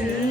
to